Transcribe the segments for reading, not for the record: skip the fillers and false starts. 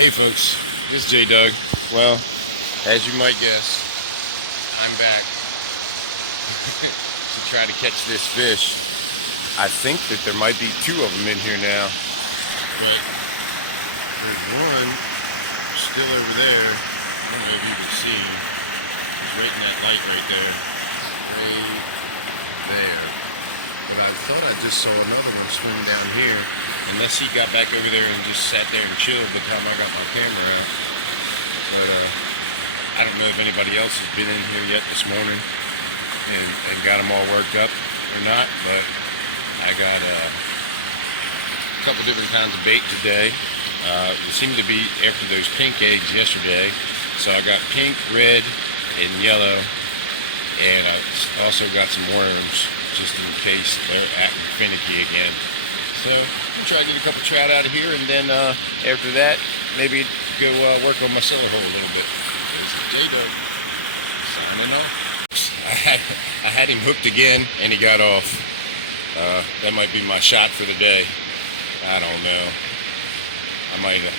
Hey folks, this is J Doug. Well, as you might guess, I'm back to try to catch this fish. I think that there might be two of them in here now, but there's one still over there. I don't know if you can see him. He's right in that light right there. Right there. But I thought I just saw another one swim down here. Unless he got back over there and just sat there and chilled by the time I got my camera out. But I don't know if anybody else has been in here yet this morning and got them all worked up or not. But I got a couple different kinds of bait today. It seemed to be after those pink eggs yesterday. So I got pink, red, and yellow. And I also got some worms, just in case they're acting finicky again. So I'm try to get a couple trout out of here, and then after that, maybe go work on my cellar hole a little bit. There's J-Doug signing off. I had him hooked again, and he got off. That might be my shot for the day. I don't know. I might have.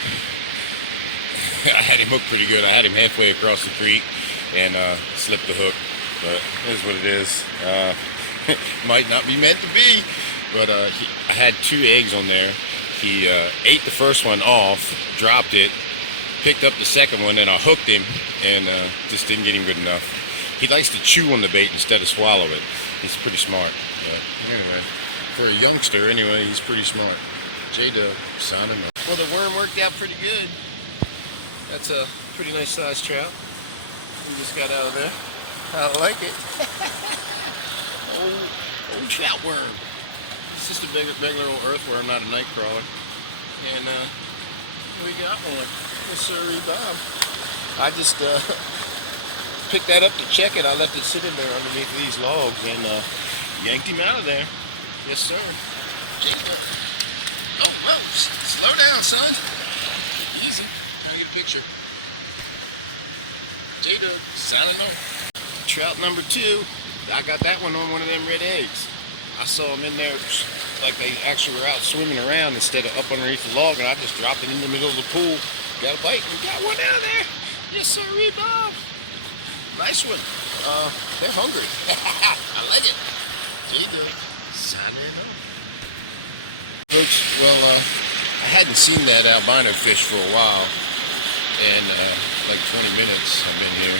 I had him hooked pretty good. I had him halfway across the creek and slipped the hook. But it is what it is. Might not be meant to be, but I had two eggs on there. He ate the first one off, dropped it, picked up the second one, and I hooked him, and just didn't get him good enough. He likes to chew on the bait instead of swallow it. He's pretty smart. But anyway, for a youngster, anyway, he's pretty smart. J-Doug signing off. Well, the worm worked out pretty good. That's a pretty nice sized trout. We just got out of there. I like it. old trout worm. It's just a regular old earthworm, not a night crawler. And we got one. Yes, sir, Bob. I just picked that up to check it. I left it sitting there underneath these logs and yanked him out of there. Yes, sir. Jacob. Oh, slow down, son. Easy. Let me get a picture. J-Doug signing off. Trout number 2, I got that one on one of them red eggs. I saw them in there like they actually were out swimming around instead of up underneath the log, and I just dropped it in the middle of the pool. Got a bite and got one out of there. Yes, sir, Bob. Nice one. They're hungry. I like it. J-Doug signing off. Folks, well, I hadn't seen that albino fish for a while, and like 20 minutes I've been here.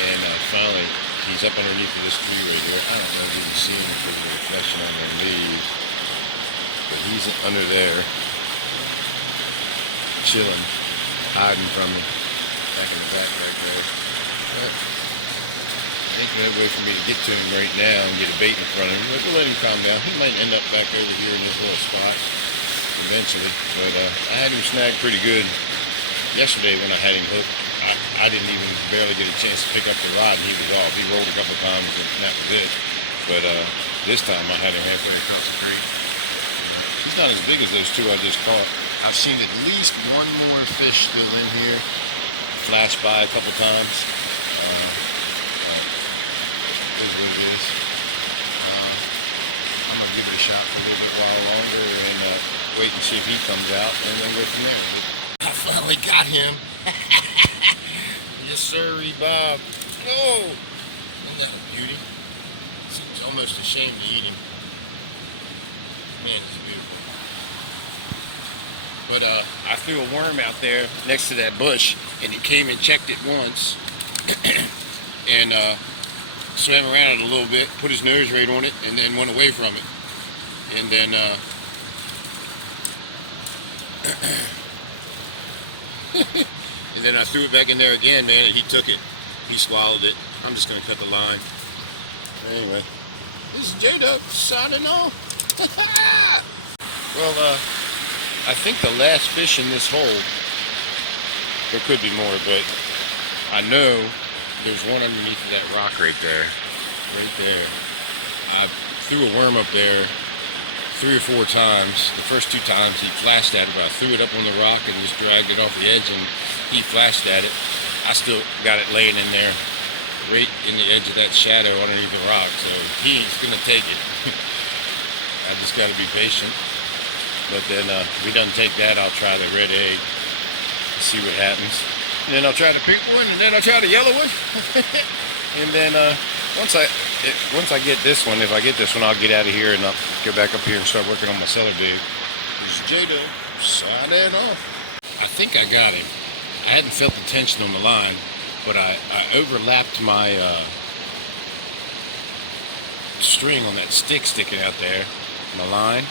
And finally, he's up underneath of this tree right here. I don't know if you can see him because of the reflection on their leaves. But he's under there, chilling, hiding from me. Back in the back right there. But ain't no way for me to get to him right now and get a bait in front of him. But we'll let him calm down. He might end up back over here in this little spot eventually. But I had him snagged pretty good yesterday when I had him hooked. I didn't even barely get a chance to pick up the rod, and he was off. He rolled a couple times, and that was it. But this time I had him halfway across the creek. He's not as big as those two I just caught. I've seen at least one more fish still in here. Flashed by a couple times. Is what it is. I'm going to give it a shot for a little bit while longer and wait and see if he comes out, and then go from there. But I finally got him. Yes, sir, Bob. Oh! Isn't that a beauty? Seems almost ashamed to eat him. Man, he's beautiful. But I threw a worm out there next to that bush, and he came and checked it once, and swam around it a little bit, put his nose right on it, and then went away from it. And then and then I threw it back in there again, man, and he took it. He swallowed it. I'm just going to cut the line. Anyway, this is J-Doug signing off. Well, I think the last fish in this hole, there could be more, but I know there's one underneath of that rock right there. Right there. I threw a worm up there 3 or 4 times. The first 2 times he flashed at it, but I threw it up on the rock and just dragged it off the edge, and he flashed at it. I still got it laying in there, right in the edge of that shadow underneath the rock, so he's gonna take it. I just gotta be patient. But then if he doesn't take that, I'll try the red egg. see what happens. And then I'll try the pink one, and then I'll try the yellow one. And then once I get this one, if I get this one, I'll get out of here and I'll go back up here and start working on my cellar big. There's J-Dub signing off. I think I got him. I hadn't felt the tension on the line, but I overlapped my string on that stick sticking out there, my line,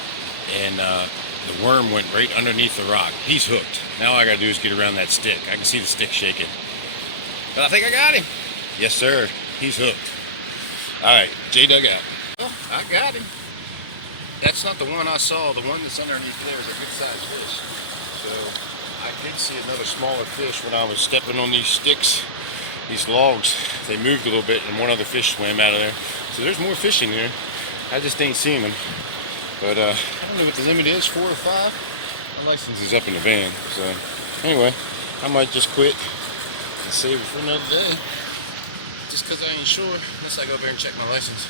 and the worm went right underneath the rock. He's hooked. Now all I gotta do is get around that stick. I can see the stick shaking. But I think I got him. Yes, sir. He's hooked. All right, J-Dub out. Well, I got him. That's not the one I saw. The one that's underneath there is a good-sized fish. So I did see another smaller fish when I was stepping on these sticks, these logs. They moved a little bit, and one other fish swam out of there. So there's more fish in there. I just ain't seen them. But I don't know what the limit is, 4 or 5. My license is up in the van. So anyway, I might just quit and save it for another day. Just because I ain't sure, unless I go over there and check my license.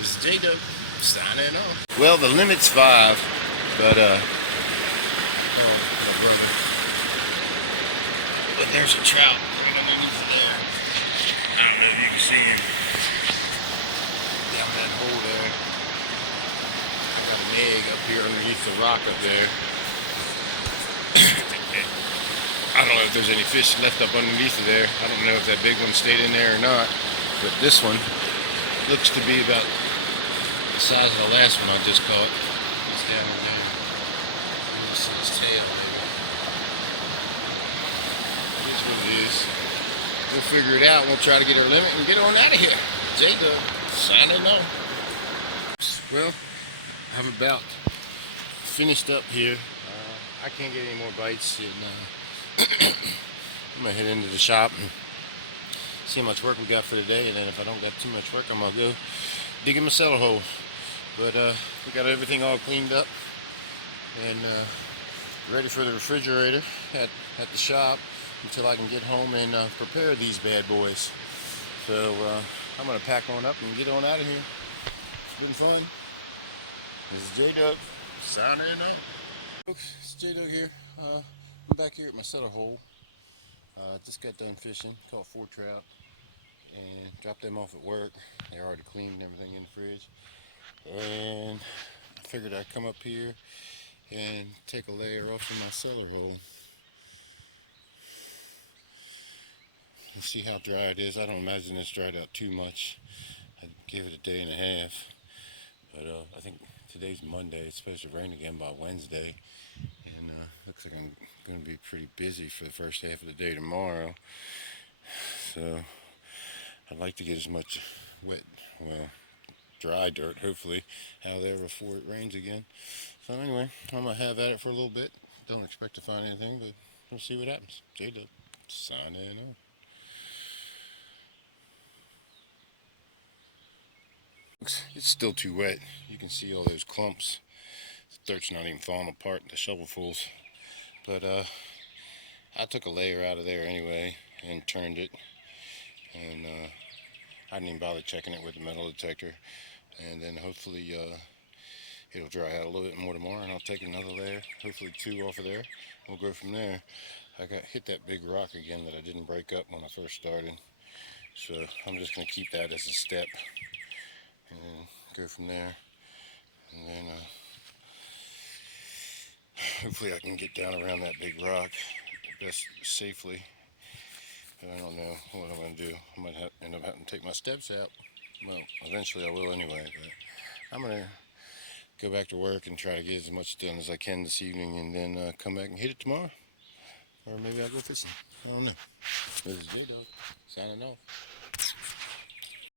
This is J-Dub signing off. Well, the limit's 5, but but there's a trout right underneath there. I don't know if you can see him down that hole there. I got an egg up here underneath the rock up there. I don't know if there's any fish left up underneath of there. I don't know if that big one stayed in there or not. But this one looks to be about the size of the last one I just caught. It's down there. You can see his tail there. It is what it is. We'll figure it out. We'll try to get our limit and get on out of here. J-Dub signing off. Well, I'm about finished up here. I can't get any more bites. And, I'm gonna head into the shop and see how much work we got for today, and then if I don't got too much work, I'm gonna go dig in my cellar hole. But we got everything all cleaned up and ready for the refrigerator at the shop until I can get home and prepare these bad boys. So I'm gonna pack on up and get on out of here. It's been fun. This is J-Dub signing off. It's J-Dub here. I'm back here at my cellar hole. Just got done fishing, caught 4 trout, and dropped them off at work. They're already cleaned and everything in the fridge. And I figured I'd come up here and take a layer off of my cellar hole. And see how dry it is. I don't imagine it's dried out too much. I gave it a day and a half. But I think today's Monday. It's supposed to rain again by Wednesday. And looks like I'm going to be pretty busy for the first half of the day tomorrow. So I'd like to get as much dry dirt, hopefully, out there before it rains again. So anyway, I'm going to have at it for a little bit. Don't expect to find anything, but we'll see what happens. J-Dub signing off. It's still too wet. You can see all those clumps. The dirt's not even falling apart, the shovelfuls. But I took a layer out of there anyway and turned it. And I didn't even bother checking it with the metal detector. And then hopefully it'll dry out a little bit more tomorrow, and I'll take another layer, hopefully 2 off of there. We'll go from there. I got hit that big rock again that I didn't break up when I first started. So I'm just going to keep that as a step and then go from there. And then hopefully I can get down around that big rock best safely. But I don't know what I'm going to do. I might end up having to take my steps out. Well, eventually I will anyway, but I'm going to go back to work and try to get as much done as I can this evening, and then come back and hit it tomorrow. Or maybe I'll go fishing. I don't know. This is J-Dub signing off.